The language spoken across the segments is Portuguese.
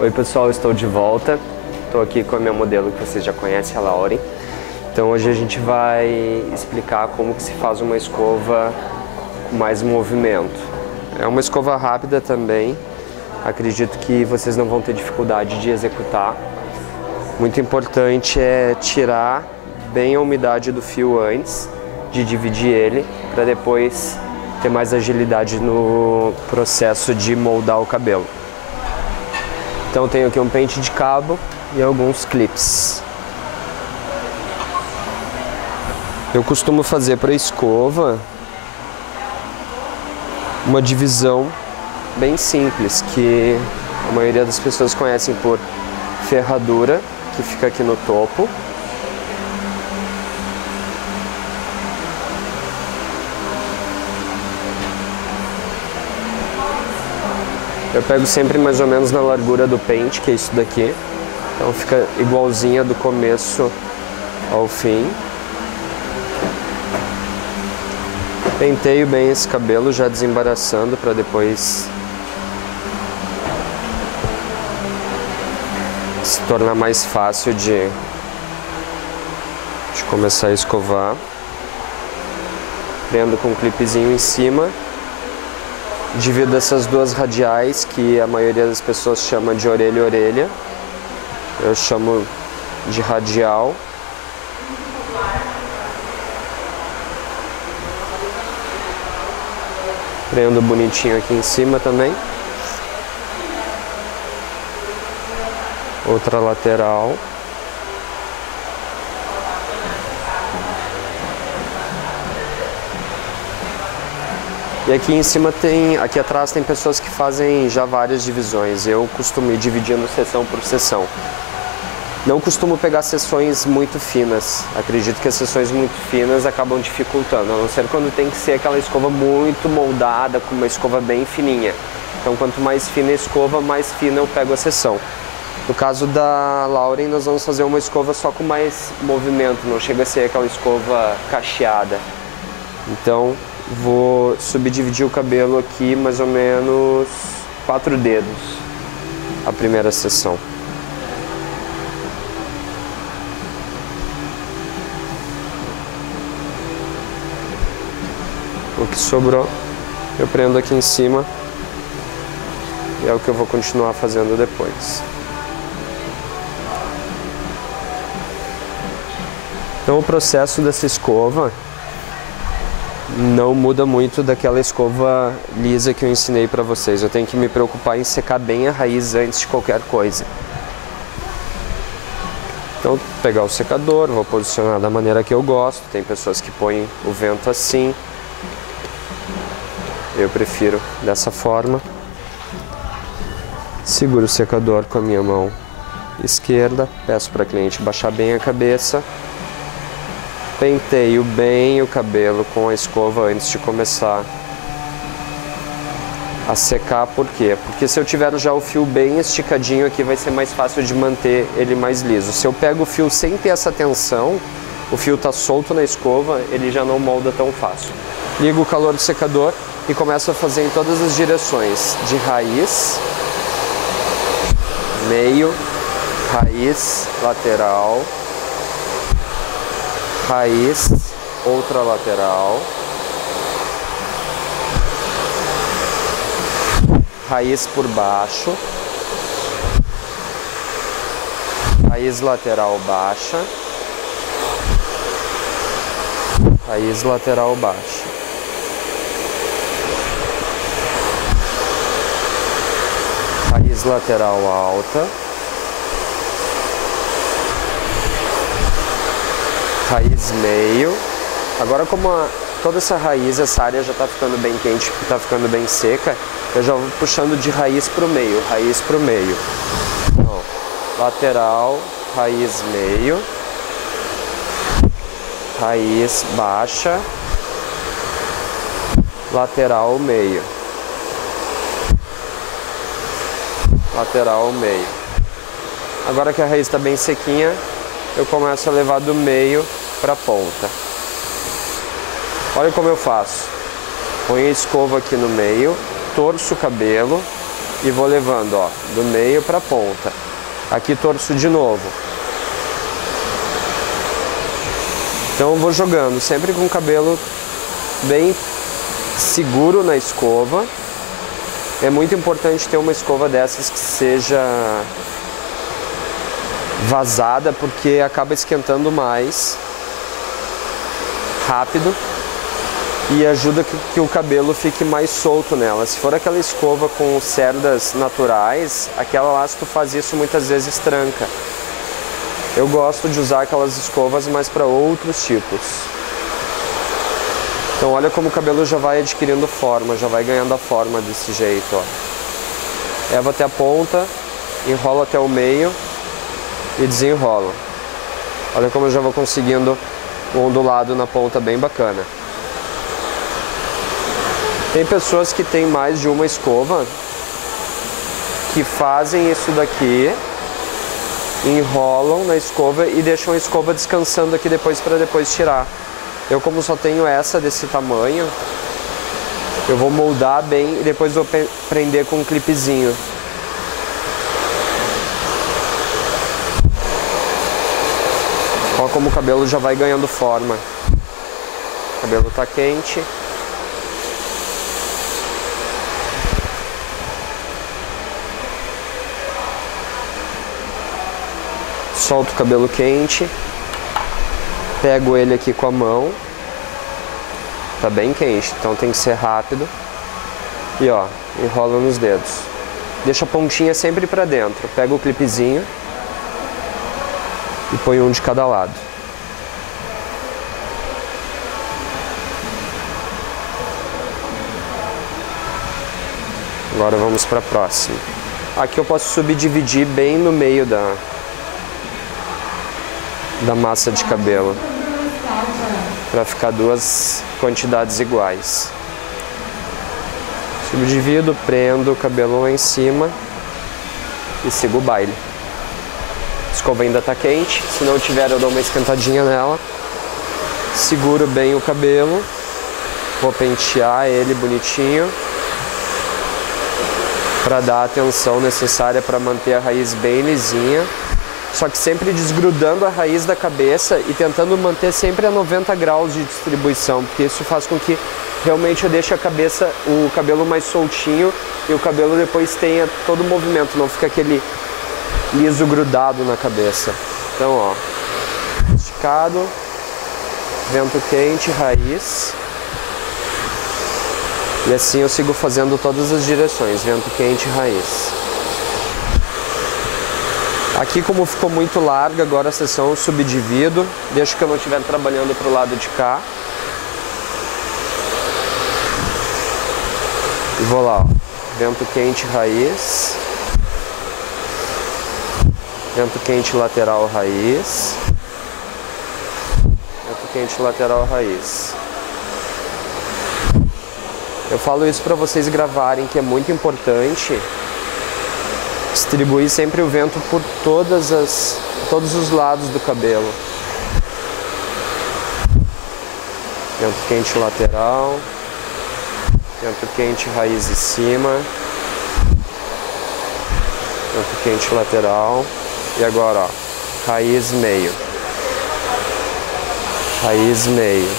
Oi pessoal, estou de volta. Estou aqui com a minha modelo que vocês já conhecem, a Lauren. Então hoje a gente vai explicar como que se faz uma escova com mais movimento. É uma escova rápida também. Acredito que vocês não vão ter dificuldade de executar. Muito importante é tirar bem a umidade do fio antes de dividir ele, para depois ter mais agilidade no processo de moldar o cabelo. Então tenho aqui um pente de cabo e alguns clips. Eu costumo fazer para a escova uma divisão bem simples, que a maioria das pessoas conhecem por ferradura, que fica aqui no topo. Eu pego sempre mais ou menos na largura do pente, que é isso daqui. Então fica igualzinha do começo ao fim. Penteio bem esse cabelo, já desembaraçando para depois se tornar mais fácil de começar a escovar. Prendo com um clipezinho em cima. Divido essas duas radiais, que a maioria das pessoas chama de orelha a orelha. Eu chamo de radial. Prendo bonitinho aqui em cima também. Outra lateral. E aqui em cima tem, aqui atrás tem pessoas que fazem já várias divisões. Eu costumo ir dividindo seção por seção. Não costumo pegar seções muito finas. Acredito que as seções muito finas acabam dificultando, a não ser quando tem que ser aquela escova muito moldada, com uma escova bem fininha. Então quanto mais fina a escova, mais fina eu pego a seção. No caso da Lauren, nós vamos fazer uma escova só com mais movimento, não chega a ser aquela escova cacheada. Então vou subdividir o cabelo aqui mais ou menos 4 dedos, a primeira seção. O que sobrou eu prendo aqui em cima e é o que eu vou continuar fazendo depois. Então o processo dessa escova não muda muito daquela escova lisa que eu ensinei para vocês. Eu tenho que me preocupar em secar bem a raiz antes de qualquer coisa. Então, pegar o secador, vou posicionar da maneira que eu gosto. Tem pessoas que põem o vento assim. Eu prefiro dessa forma. Seguro o secador com a minha mão esquerda. Peço para a cliente baixar bem a cabeça. Penteio bem o cabelo com a escova antes de começar a secar. Por quê? Porque se eu tiver já o fio bem esticadinho aqui, vai ser mais fácil de manter ele mais liso. Se eu pego o fio sem ter essa tensão, o fio está solto na escova, ele já não molda tão fácil. Ligo o calor do secador e começo a fazer em todas as direções, de raiz, meio, raiz, lateral, raiz, outra lateral, raiz por baixo, raiz lateral baixa, raiz lateral baixa. Raiz lateral alta, raiz meio. Agora, como toda essa raiz, essa área já está ficando bem quente, está ficando bem seca, eu já vou puxando de raiz para o meio, raiz para o meio. Então, lateral, raiz meio, raiz baixa, lateral meio, lateral meio. Agora que a raiz está bem sequinha, eu começo a levar do meio para a ponta. Olha como eu faço. Ponho a escova aqui no meio, torço o cabelo e vou levando, ó, do meio para a ponta. Aqui torço de novo. Então eu vou jogando sempre com o cabelo bem seguro na escova. É muito importante ter uma escova dessas que seja vazada, porque acaba esquentando mais rápido e ajuda que o cabelo fique mais solto nela. Se for aquela escova com cerdas naturais, aquela lá, se tu faz isso, muitas vezes tranca. Eu gosto de usar aquelas escovas, mas para outros tipos. Então olha como o cabelo já vai adquirindo forma, já vai ganhando a forma desse jeito, ó. Leva até a ponta, enrola até o meio e desenrola. Olha como eu já vou conseguindo um ondulado na ponta bem bacana. Tem pessoas que têm mais de uma escova que fazem isso daqui, enrolam na escova e deixam a escova descansando aqui depois para depois tirar. Eu, como só tenho essa desse tamanho, eu vou moldar bem e depois vou prender com um clipezinho. Olha como o cabelo já vai ganhando forma. O cabelo tá quente. Solto o cabelo quente. Pego ele aqui com a mão. Tá bem quente, então tem que ser rápido. E ó, enrola nos dedos. Deixa a pontinha sempre pra dentro. Pega o clipezinho e põe um de cada lado. Agora vamos para a próxima. Aqui eu posso subdividir bem no meio da massa de cabelo, para ficar duas quantidades iguais. Subdivido, prendo o cabelo lá em cima e sigo o baile. A escova ainda está quente, se não tiver eu dou uma esquentadinha nela. Seguro bem o cabelo, vou pentear ele bonitinho para dar a atenção necessária para manter a raiz bem lisinha. Só que sempre desgrudando a raiz da cabeça e tentando manter sempre a 90 graus de distribuição, porque isso faz com que realmente eu deixe o cabelo mais soltinho e o cabelo depois tenha todo o movimento, não fica aquele liso grudado na cabeça. Então, ó, esticado, vento quente, raiz. E assim eu sigo fazendo todas as direções, vento quente, raiz. Aqui, como ficou muito larga agora a seção, eu subdivido, deixo que eu não estiver trabalhando para o lado de cá. E vou lá, ó, vento quente, raiz. Vento quente, lateral, raiz. Vento quente, lateral, raiz. Eu falo isso para vocês gravarem, que é muito importante distribuir sempre o vento por todos os lados do cabelo. Vento quente lateral, vento quente raiz em cima, vento quente lateral e agora, ó, raiz meio, raiz meio,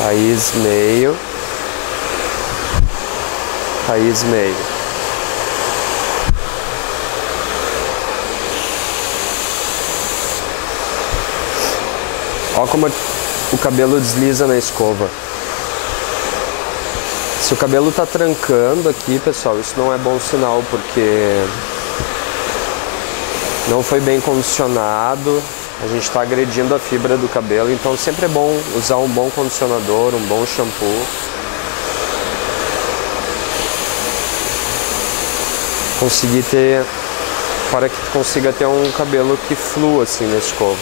raiz meio, raiz meio. Olha como o cabelo desliza na escova. Se o cabelo tá trancando aqui, pessoal, isso não é bom sinal, porque não foi bem condicionado. A gente está agredindo a fibra do cabelo, então sempre é bom usar um bom condicionador, um bom shampoo. Para que consiga ter um cabelo que flua assim na escova.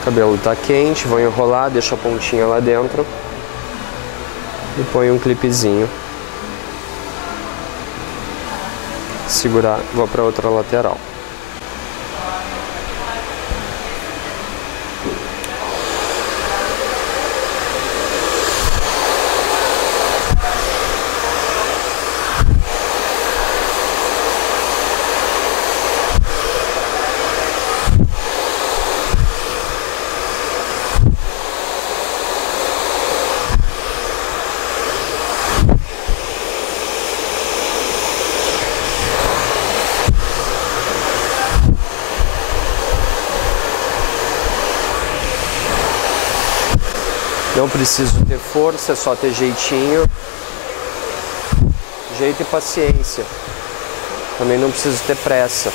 O cabelo tá quente, vou enrolar, deixo a pontinha lá dentro e ponho um clipezinho. Segurar, vou para outra lateral. Não preciso ter força, é só ter jeitinho, jeito e paciência. Também não preciso ter pressa.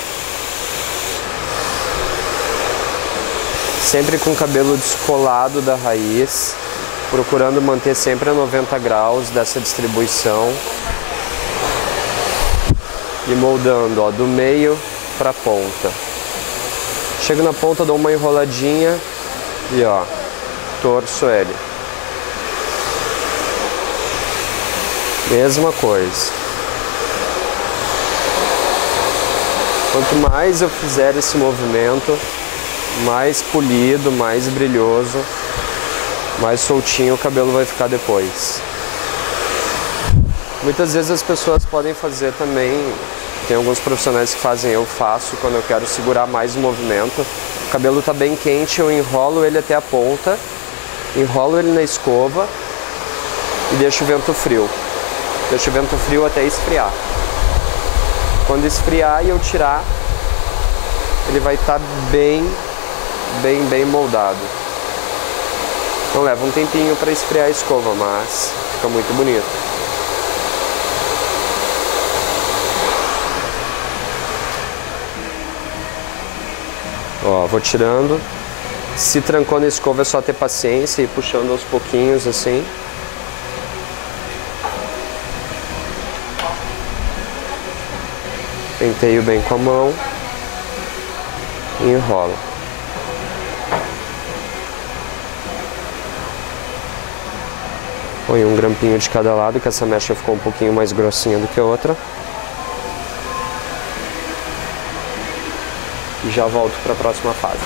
Sempre com o cabelo descolado da raiz, procurando manter sempre a 90 graus dessa distribuição. E moldando, ó, do meio para a ponta. Chego na ponta, dou uma enroladinha e ó, torço ele. Mesma coisa. Quanto mais eu fizer esse movimento, mais polido, mais brilhoso, mais soltinho o cabelo vai ficar depois. Muitas vezes as pessoas podem fazer também, tem alguns profissionais que fazem, eu faço quando eu quero segurar mais o movimento. O cabelo está bem quente, eu enrolo ele até a ponta, enrolo ele na escova e deixo o vento frio. Deixo o vento frio até esfriar. Quando esfriar e eu tirar, ele vai estar bem moldado. Então leva um tempinho para esfriar a escova, mas fica muito bonito. Ó, vou tirando. Se trancou na escova é só ter paciência e ir puxando aos pouquinhos assim. Penteio bem com a mão e enrolo. Põe um grampinho de cada lado, que essa mecha ficou um pouquinho mais grossinha do que a outra. E já volto para a próxima fase.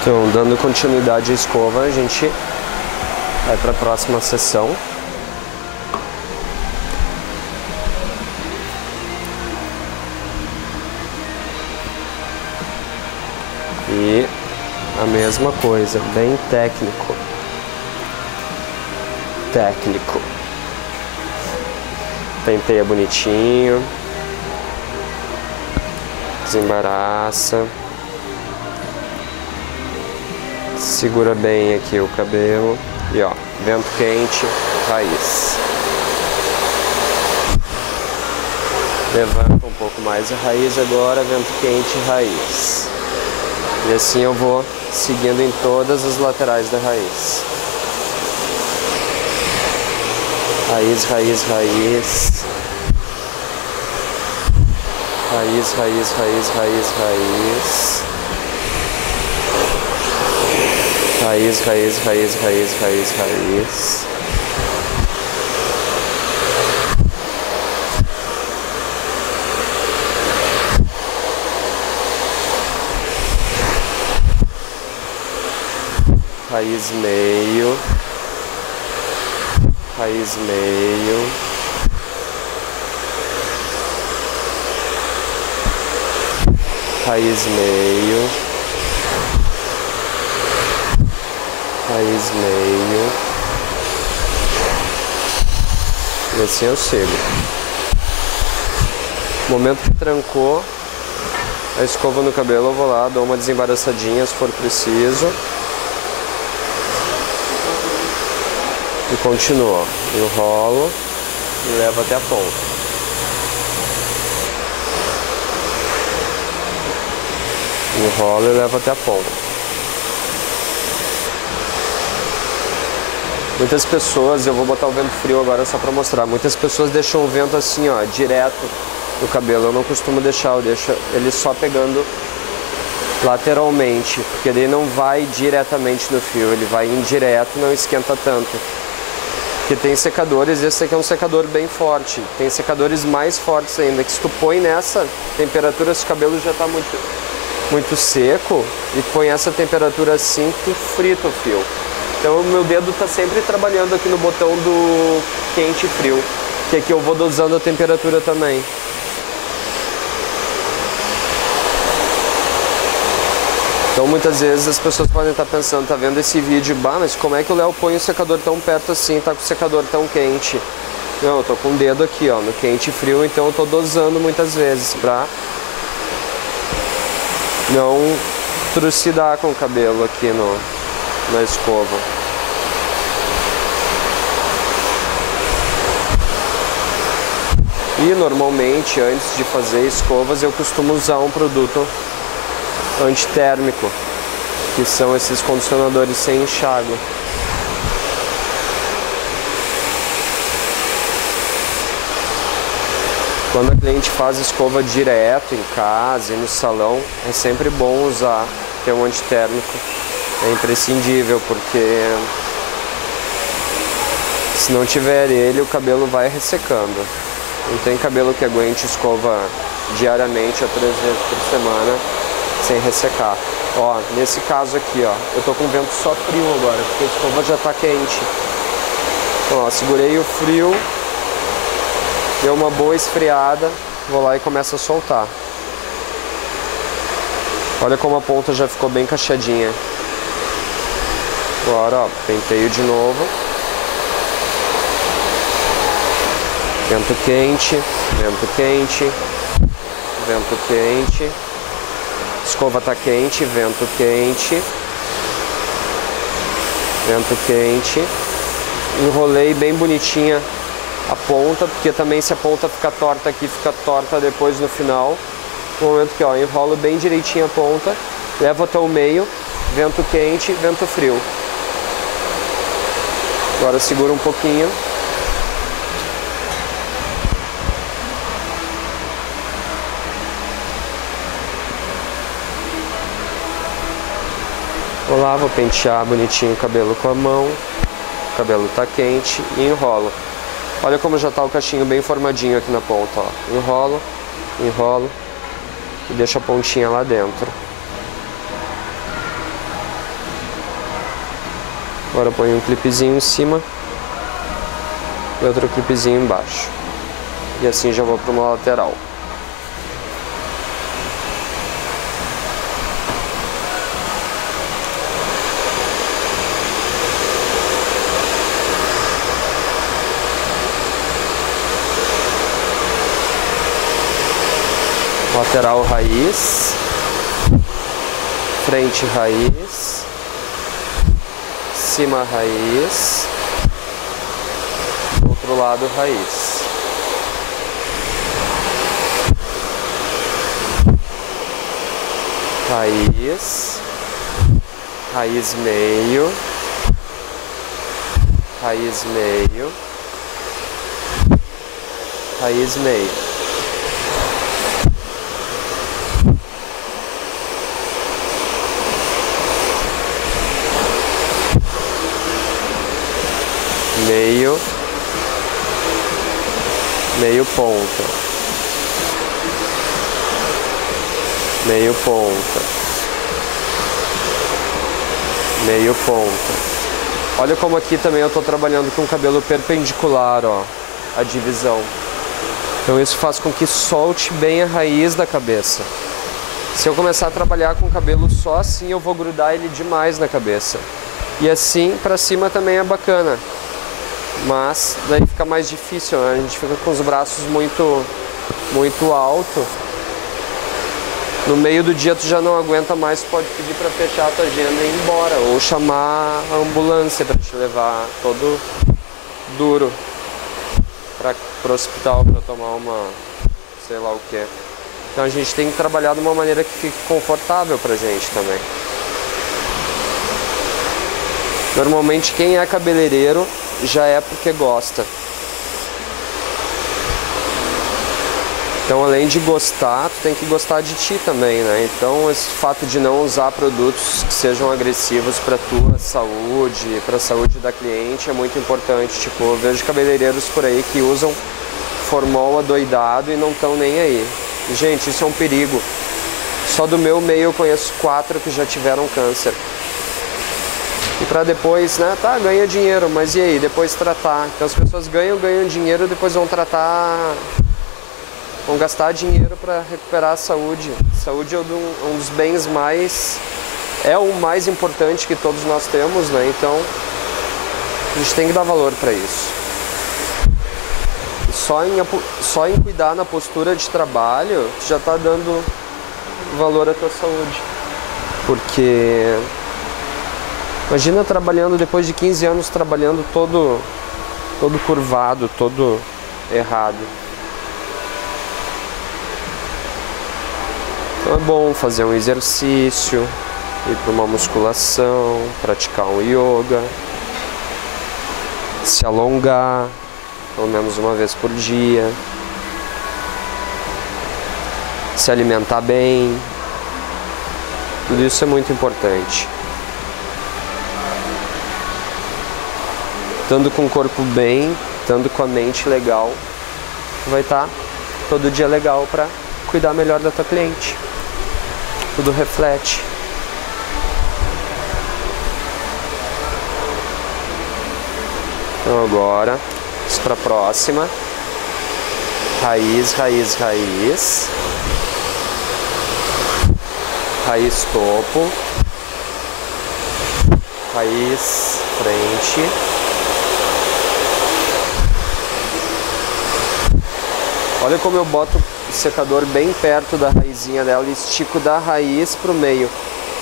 Então, dando continuidade à escova, a gente vai para a próxima sessão. E a mesma coisa, bem técnico. Penteia bonitinho. Desembaraça. Segura bem aqui o cabelo. E ó, vento quente, raiz. Levanta um pouco mais a raiz agora, vento quente, raiz. E assim eu vou seguindo em todas as laterais da raiz. Raiz, raiz, raiz. Raiz, raiz, raiz, raiz, raiz. Raiz, raiz, raiz, raiz, raiz, raiz. Raiz meio. Raiz meio. Raiz meio. Raiz meio. E assim eu sigo. No momento que trancou a escova no cabelo, eu vou lá, dou uma desembaraçadinha se for preciso. E continuo. Enrolo e levo até a ponta. Enrolo e levo até a ponta. Muitas pessoas, eu vou botar o vento frio agora só para mostrar, muitas pessoas deixam o vento assim, ó, direto no cabelo. Eu não costumo deixar, eu deixo ele só pegando lateralmente, porque ele não vai diretamente no fio, ele vai indireto, não esquenta tanto. Porque tem secadores, esse aqui é um secador bem forte, tem secadores mais fortes ainda, que se tu põe nessa temperatura, se o cabelo já está muito seco, e põe essa temperatura assim, tu frita o fio. Então o meu dedo está sempre trabalhando aqui no botão do quente e frio, que aqui eu vou dosando a temperatura também. Então muitas vezes as pessoas podem estar pensando, tá vendo esse vídeo, bah, mas como é que o Léo põe o secador tão perto assim, tá com o secador tão quente? Não, eu tô com o dedo aqui, ó, no quente e frio, então eu tô dosando muitas vezes pra não trucidar com o cabelo aqui na escova. E normalmente, antes de fazer escovas, eu costumo usar um produto antitérmico, que são esses condicionadores sem enxágue. Quando a cliente faz escova direto em casa e no salão, é sempre bom usar, ter um antitérmico. É imprescindível, porque se não tiver ele, o cabelo vai ressecando. Não tem cabelo que aguente escova diariamente ou 3 vezes por semana sem ressecar. Ó, nesse caso aqui, ó, eu tô com vento só frio agora, porque a escova já tá quente. Então, ó, segurei o frio, deu uma boa esfriada, vou lá e começo a soltar. Olha como a ponta já ficou bem cacheadinha. Agora, ó, penteio de novo. Vento quente, vento quente, vento quente. Escova tá quente, vento quente, vento quente. Enrolei bem bonitinha a ponta, porque também se a ponta ficar torta aqui, fica torta depois no final. No momento que, ó, enrolo bem direitinho a ponta, levo até o meio, vento quente, vento frio. Agora segura um pouquinho. Vou lá, vou pentear bonitinho o cabelo com a mão. O cabelo tá quente e enrolo. Olha como já tá o cachinho bem formadinho aqui na ponta, ó. Enrolo, enrolo e deixo a pontinha lá dentro. Agora eu ponho um clipezinho em cima e outro clipezinho embaixo. E assim já vou para uma lateral. Lateral raiz, frente raiz, cima raiz, outro lado raiz. Raiz, raiz meio, raiz meio, raiz meio. Meio, meio ponta, meio ponta, meio ponta. Olha como aqui também eu estou trabalhando com o cabelo perpendicular, ó, a divisão. Então isso faz com que solte bem a raiz da cabeça. Se eu começar a trabalhar com o cabelo só assim, eu vou grudar ele demais na cabeça. E assim para cima também é bacana. Mas daí fica mais difícil, né? A gente fica com os braços muito alto. No meio do dia tu já não aguenta mais, tu pode pedir para fechar a tua agenda e ir embora, ou chamar a ambulância para te levar todo duro para o hospital para tomar uma sei lá o que. Então a gente tem que trabalhar de uma maneira que fique confortável pra gente também. Normalmente quem é cabeleireiro já é porque gosta. Então, além de gostar, tu tem que gostar de ti também, né? Então, esse fato de não usar produtos que sejam agressivos para tua saúde, para a saúde da cliente é muito importante. Tipo, eu vejo cabeleireiros por aí que usam formol adoidado e não estão nem aí. Gente, isso é um perigo. Só do meu meio eu conheço 4 que já tiveram câncer. E para depois, né, tá, ganha dinheiro, mas e aí, depois tratar? Então as pessoas ganham dinheiro, depois vão tratar, vão gastar dinheiro para recuperar a saúde. Saúde é um dos bens é o mais importante que todos nós temos, né? Então a gente tem que dar valor para isso. E só em cuidar na postura de trabalho, tu já tá dando valor à tua saúde. Porque imagina trabalhando depois de 15 anos trabalhando todo curvado, todo errado. Então é bom fazer um exercício, ir para uma musculação, praticar um yoga, se alongar pelo menos uma vez por dia, se alimentar bem. Tudo isso é muito importante. Estando com o corpo bem, estando com a mente legal, vai estar todo dia legal para cuidar melhor da tua cliente. Tudo reflete. Então agora, vamos para a próxima. Raiz, raiz, raiz. Raiz topo. Raiz frente. Olha como eu boto o secador bem perto da raizinha dela e estico da raiz pro meio.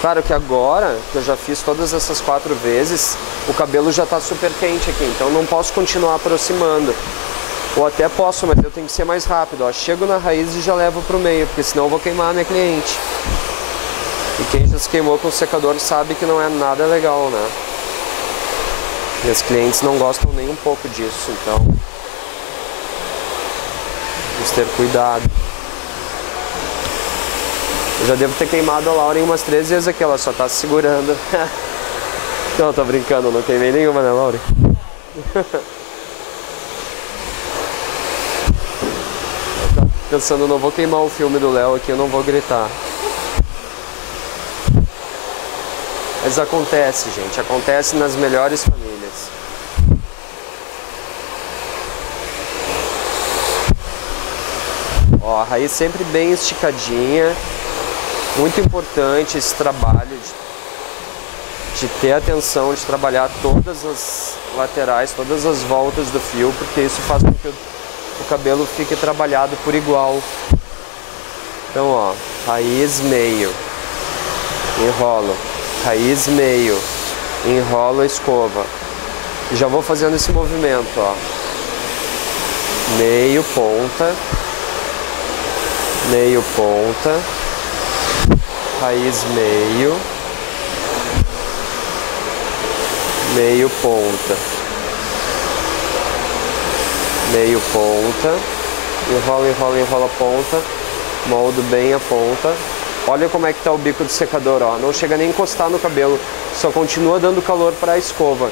Claro que agora, que eu já fiz todas essas 4 vezes, o cabelo já tá super quente aqui, então não posso continuar aproximando. Ou até posso, mas eu tenho que ser mais rápido. Ó. Chego na raiz e já levo pro meio, porque senão eu vou queimar a minha cliente. E quem já se queimou com o secador sabe que não é nada legal, né? E as clientes não gostam nem um pouco disso, então vamos ter cuidado. Eu já devo ter queimado a Lauren umas 3 vezes aqui, ela só tá se segurando. Não, tô brincando, não queimei nenhuma, né, Lauren? Eu tava pensando, não vou queimar o filme do Léo aqui, eu não vou gritar. Mas acontece, gente, acontece nas melhores famílias. Ó, a raiz sempre bem esticadinha. Muito importante esse trabalho de ter atenção, de trabalhar todas as laterais, todas as voltas do fio, porque isso faz com que o cabelo fique trabalhado por igual. Então, ó, raiz meio, enrolo, raiz meio, enrolo a escova. E já vou fazendo esse movimento, ó. Meio ponta, meio ponta, raiz meio, meio ponta, meio ponta, enrola, enrola, enrola a ponta, moldo bem a ponta. Olha como é que tá o bico do secador, ó, não chega nem a encostar no cabelo, só continua dando calor para a escova.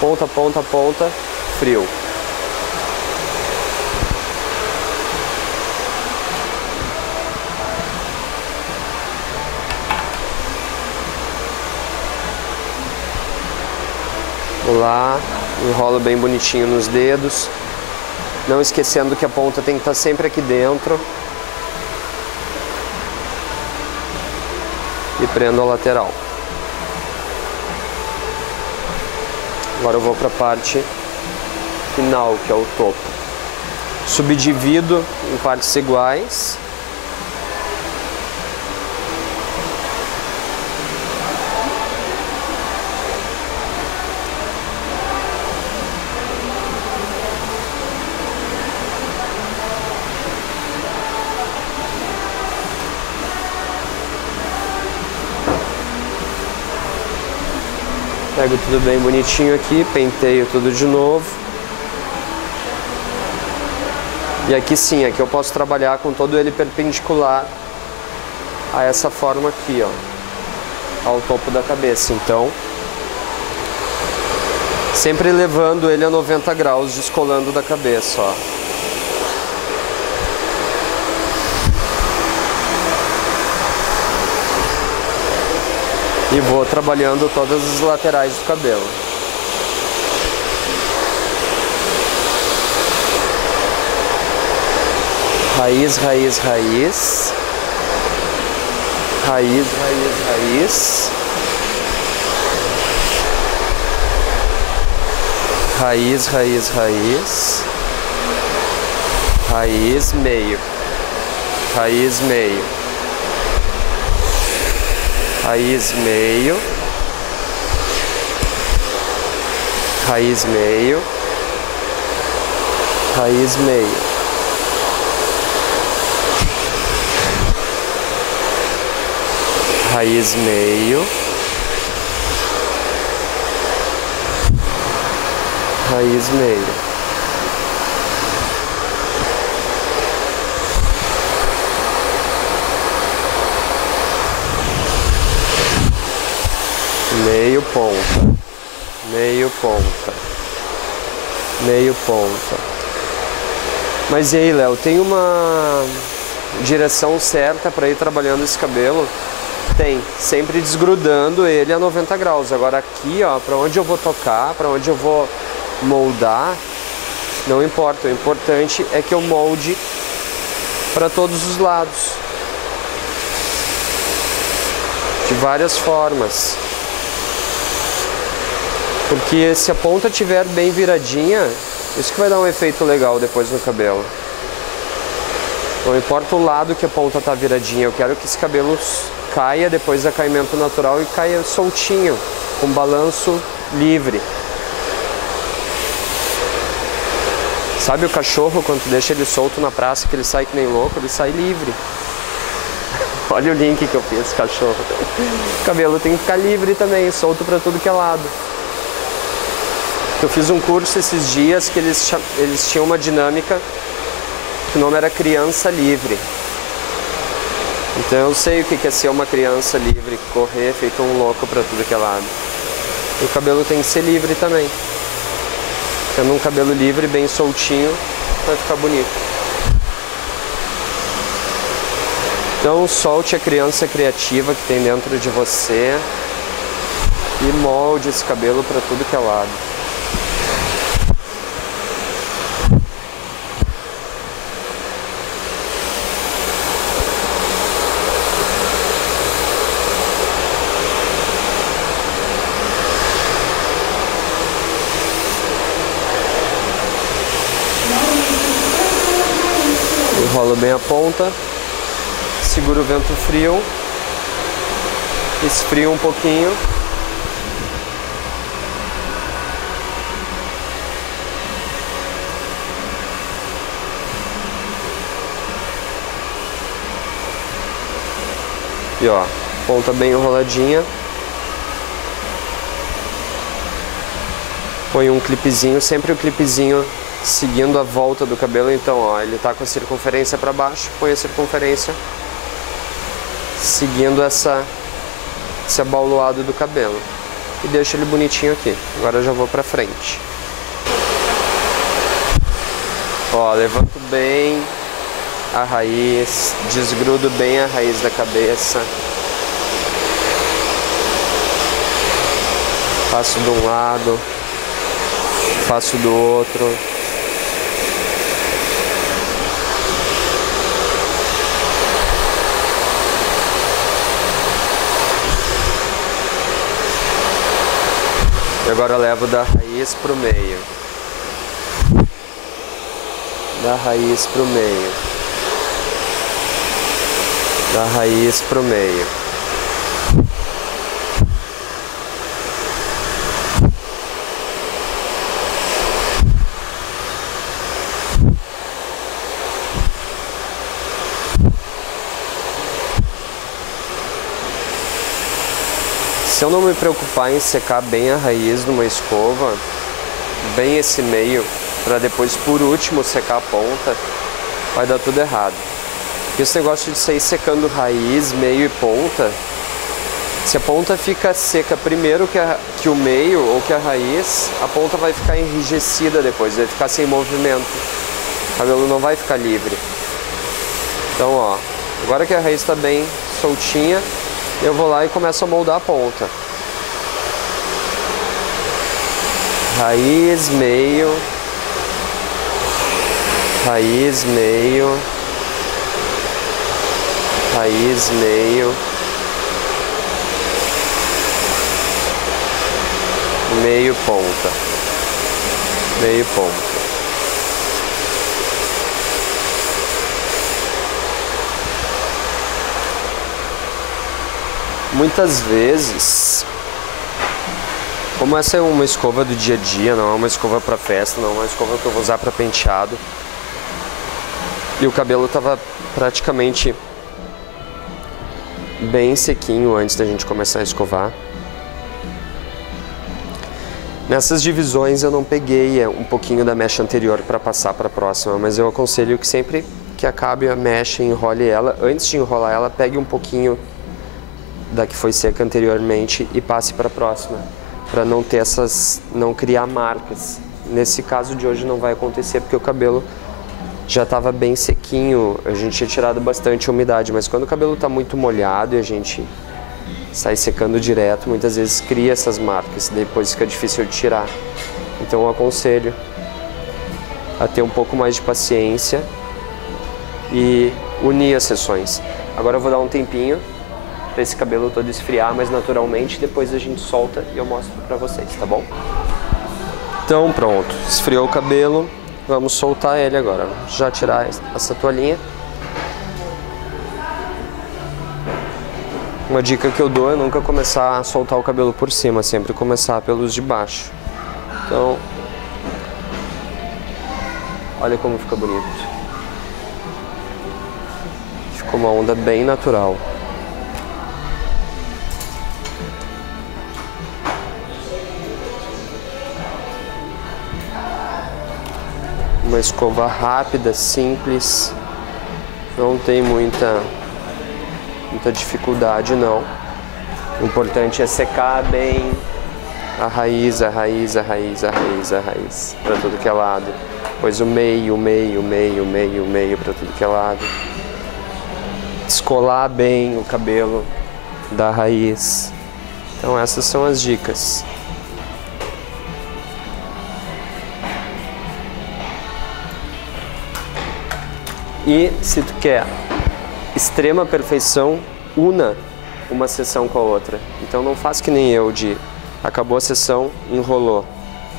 Ponta, ponta, ponta, frio. Lá, enrolo bem bonitinho nos dedos, não esquecendo que a ponta tem que estar sempre aqui dentro. E prendo a lateral. Agora eu vou para a parte final, que é o topo. Subdivido em partes iguais. Pego tudo bem bonitinho aqui, penteio tudo de novo. E aqui sim, aqui eu posso trabalhar com todo ele perpendicular a essa forma aqui, ó, ao topo da cabeça. Então, sempre levando ele a 90 graus, descolando da cabeça, ó. E vou trabalhando todas as laterais do cabelo. Raiz, raiz, raiz. Raiz, raiz, raiz. Raiz, raiz, raiz. Raiz, meio. Raiz, meio. Raiz, meio. Raiz, meio. Raiz, meio. Raiz, meio. Raiz, meio. Meio ponta. Meio ponta. Meio ponta. Mas e aí, Léo, tem uma direção certa para ir trabalhando esse cabelo? Tem, sempre desgrudando ele a 90 graus. Agora aqui, ó, para onde eu vou tocar, para onde eu vou moldar, não importa. O importante é que eu molde para todos os lados, de várias formas. Porque se a ponta estiver bem viradinha, isso que vai dar um efeito legal depois no cabelo. Não importa o lado que a ponta tá viradinha, eu quero que esse cabelo caia depois do caimento natural e caia soltinho, com balanço livre. Sabe o cachorro, quando tu deixa ele solto na praça, que ele sai que nem louco, ele sai livre. Olha o link que eu fiz, cachorro. O cabelo tem que ficar livre também, solto para tudo que é lado. Eu fiz um curso esses dias que eles tinham uma dinâmica que o nome era criança livre. Então eu sei o que é ser uma criança livre, correr feito um louco para tudo que é lado. E o cabelo tem que ser livre também. Tendo um cabelo livre, bem soltinho, vai ficar bonito. Então solte a criança criativa que tem dentro de você e molde esse cabelo para tudo que é lado. Enrolo bem a ponta, seguro o vento frio, esfrio um pouquinho. E ó, ponta bem enroladinha. Põe um clipezinho, sempre o clipezinho seguindo a volta do cabelo. Então ó, ele tá com a circunferência para baixo, põe a circunferência seguindo esse abauluado do cabelo e deixa ele bonitinho aqui. Agora eu já vou pra frente. Ó, levanto bem a raiz, desgrudo bem a raiz da cabeça, faço de um lado, faço do outro. E agora eu levo da raiz pro meio. Da raiz pro meio. Da raiz pro meio. Se eu não me preocupar em secar bem a raiz numa escova, bem esse meio, para depois por último secar a ponta, vai dar tudo errado. E esse negócio de sair secando raiz, meio e ponta, se a ponta fica seca primeiro que o meio ou que a raiz, a ponta vai ficar enrijecida depois, vai ficar sem movimento. O cabelo não vai ficar livre. Então, ó, agora que a raiz está bem soltinha, eu vou lá e começo a moldar a ponta. Raiz, meio, raiz, meio, raiz, meio, meio, ponta, meio, ponta. Muitas vezes, como essa é uma escova do dia a dia, não é uma escova para festa, não é uma escova que eu vou usar para penteado, e o cabelo estava praticamente bem sequinho antes da gente começar a escovar. Nessas divisões eu não peguei um pouquinho da mecha anterior para passar para a próxima, mas eu aconselho que sempre que acabe a mecha e enrole ela, antes de enrolar ela, pegue um pouquinho da que foi seca anteriormente e passe para a próxima, para não ter não criar marcas. Nesse caso de hoje não vai acontecer porque o cabelo já estava bem sequinho, a gente tinha tirado bastante umidade, mas quando o cabelo está muito molhado e a gente sai secando direto, muitas vezes cria essas marcas, depois fica difícil de tirar. Então eu aconselho a ter um pouco mais de paciência e unir as sessões. Agora eu vou dar um tempinho para esse cabelo todo esfriar mais naturalmente, depois a gente solta e eu mostro para vocês, tá bom? Então pronto, esfriou o cabelo, vamos soltar ele agora. Vamos já tirar essa toalhinha. Uma dica que eu dou é nunca começar a soltar o cabelo por cima, sempre começar pelos de baixo. Então, olha como fica bonito. Ficou uma onda bem natural. Uma escova rápida, simples, não tem muita dificuldade não. O importante é secar bem a raiz, a raiz, a raiz, a raiz, a raiz, para tudo que é lado. Depois o meio, meio, meio, meio, meio, para tudo que é lado. Descolar bem o cabelo da raiz. Então essas são as dicas. E se tu quer extrema perfeição, una uma sessão com a outra. Então não faz que nem eu de acabou a sessão, enrolou.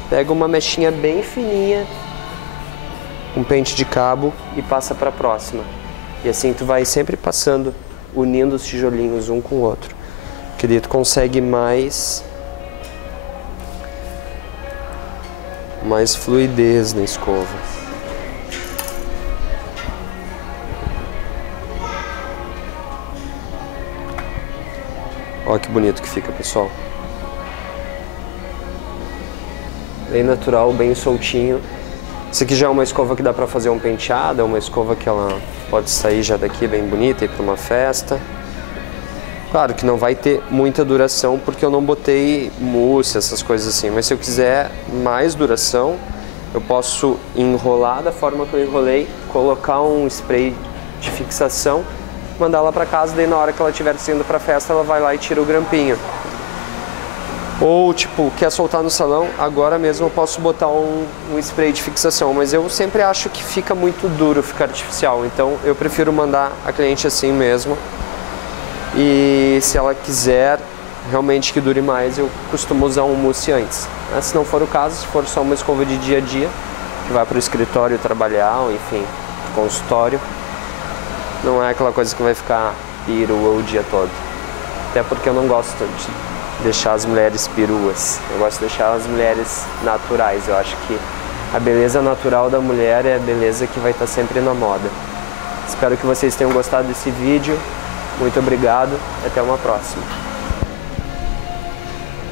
Pega uma mechinha bem fininha, um pente de cabo e passa para a próxima. E assim tu vai sempre passando, unindo os tijolinhos um com o outro. Que daí tu consegue mais fluidez na escova. Olha que bonito que fica, pessoal. Bem natural, bem soltinho. Isso aqui já é uma escova que dá pra fazer um penteado, é uma escova que ela pode sair já daqui bem bonita e ir pra uma festa. Claro que não vai ter muita duração porque eu não botei mousse, essas coisas assim. Mas se eu quiser mais duração, eu posso enrolar da forma que eu enrolei, colocar um spray de fixação, mandar ela para casa, daí na hora que ela estiver indo para festa, ela vai lá e tira o grampinho. Ou tipo, quer soltar no salão, agora mesmo eu posso botar um spray de fixação, mas eu sempre acho que fica muito duro, fica artificial, então eu prefiro mandar a cliente assim mesmo. E se ela quiser realmente que dure mais, eu costumo usar um mousse antes. Mas se não for o caso, se for só uma escova de dia a dia, que vai para o escritório trabalhar, ou enfim, consultório, não é aquela coisa que vai ficar perua o dia todo. Até porque eu não gosto de deixar as mulheres peruas. Eu gosto de deixar as mulheres naturais. Eu acho que a beleza natural da mulher é a beleza que vai estar sempre na moda. Espero que vocês tenham gostado desse vídeo. Muito obrigado. Até uma próxima.